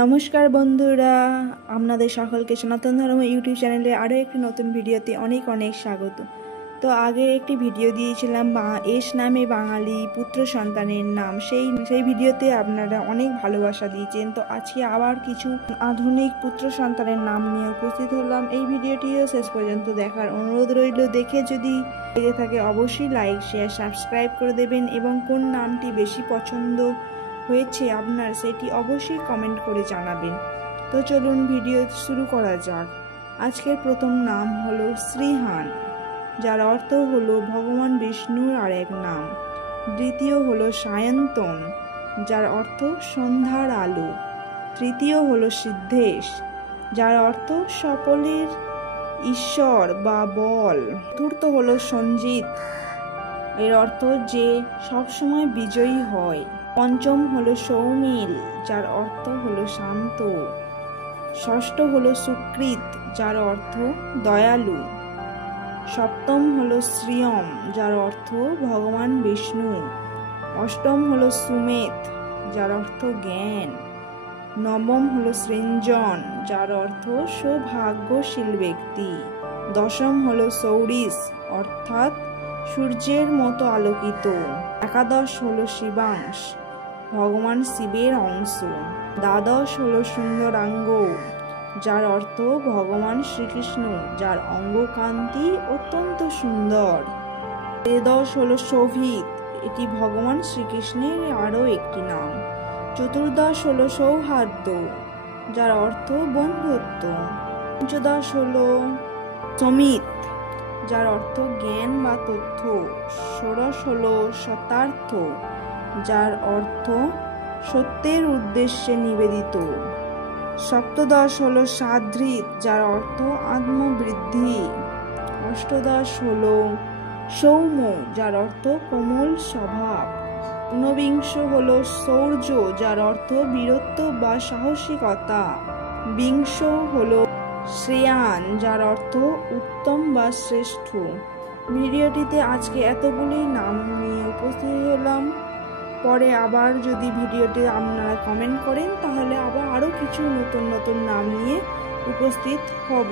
নমস্কার বন্ধুরা, আপনাদের সকলকে সনাতন ধর্ম ইউটিউব চ্যানেলে আরও একটি নতুন ভিডিওতে অনেক অনেক স্বাগত। তো আগে একটি ভিডিও দিয়েছিলাম এস নামে বাঙালি পুত্র সন্তানের নাম, সেই ভিডিওতে আপনারা অনেক ভালোবাসা দিয়েছেন। তো আজকে আবার কিছু আধুনিক পুত্র সন্তানের নাম নিয়ে উপস্থিত হলাম। এই ভিডিওটিও শেষ পর্যন্ত দেখার অনুরোধ রইল। দেখে যদি লেগে থাকে অবশ্যই লাইক শেয়ার সাবস্ক্রাইব করে দেবেন এবং কোন নামটি বেশি পছন্দ হয়েছে আপনার সেটি অবশ্যই কমেন্ট করে জানাবেন। তো চলুন ভিডিও শুরু করা যাক। আজকের প্রথম নাম হলো শ্রীহান, যার অর্থ হলো ভগবান বিষ্ণুর আরেক নাম। দ্বিতীয় হলো সায়ন্তন, যার অর্থ সন্ধ্যার আলো। তৃতীয় হলো সিদ্ধেশ, যার অর্থ সকলের ঈশ্বর বা বল। চতুর্থ হলো সঞ্জিত, এর অর্থ যে সবসময় বিজয়ী হয়। পঞ্চম হলো সৌমিল, যার অর্থ হলো শান্ত। ষষ্ঠ হলো সুকৃত, যার অর্থ দয়ালু। সপ্তম হলো শ্রিয়ম, যার অর্থ ভগবান বিষ্ণু। অষ্টম হলো সুমেত, যার অর্থ জ্ঞান। নবম হলো সৃঞ্জন, যার অর্থ সৌভাগ্যশীল ব্যক্তি। দশম হলো সৌরিশ, অর্থাৎ সূর্যের মতো আলোকিত। একাদশ হলো শিবাংশ, ভগবান শিবের অংশ। দ্বাদশ হলো সুন্দরাঙ্গ, যার অর্থ ভগবান শ্রীকৃষ্ণ, যার অঙ্গকান্তি অত্যন্ত সুন্দর। ত্রয়োদশ হলো শোভিত, এটি ভগবান শ্রীকৃষ্ণের আরও একটি নাম। চতুর্দশ হলো সৌহার্দ্য, যার অর্থ বন্ধুত্ব। পঞ্চদশ হলো সমিত, যার অর্থ জ্ঞান বা তথ্য। ষোড়শ হলো শতার্থ, যার অর্থ সত্যের উদ্দেশ্যে নিবেদিত। সপ্তদশ হলো সাধৃত, যার অর্থ আত্মবৃদ্ধি। অষ্টদশ হলো সৌম্য, যার অর্থ কোমল স্বভাব। ঊনবিংশ হলো শৌর্য, যার অর্থ বীরত্ব বা সাহসিকতা। বিংশ হলো শ্রেয়ান, যার অর্থ উত্তম বা শ্রেষ্ঠ। ভিডিওটিতে আজকে এতগুলি নাম নিয়ে উপস্থিত হলাম। পরে আবার যদি ভিডিওটি আপনারা কমেন্ট করেন তাহলে আবার আরও কিছু নতুন নতুন নাম নিয়ে উপস্থিত হব।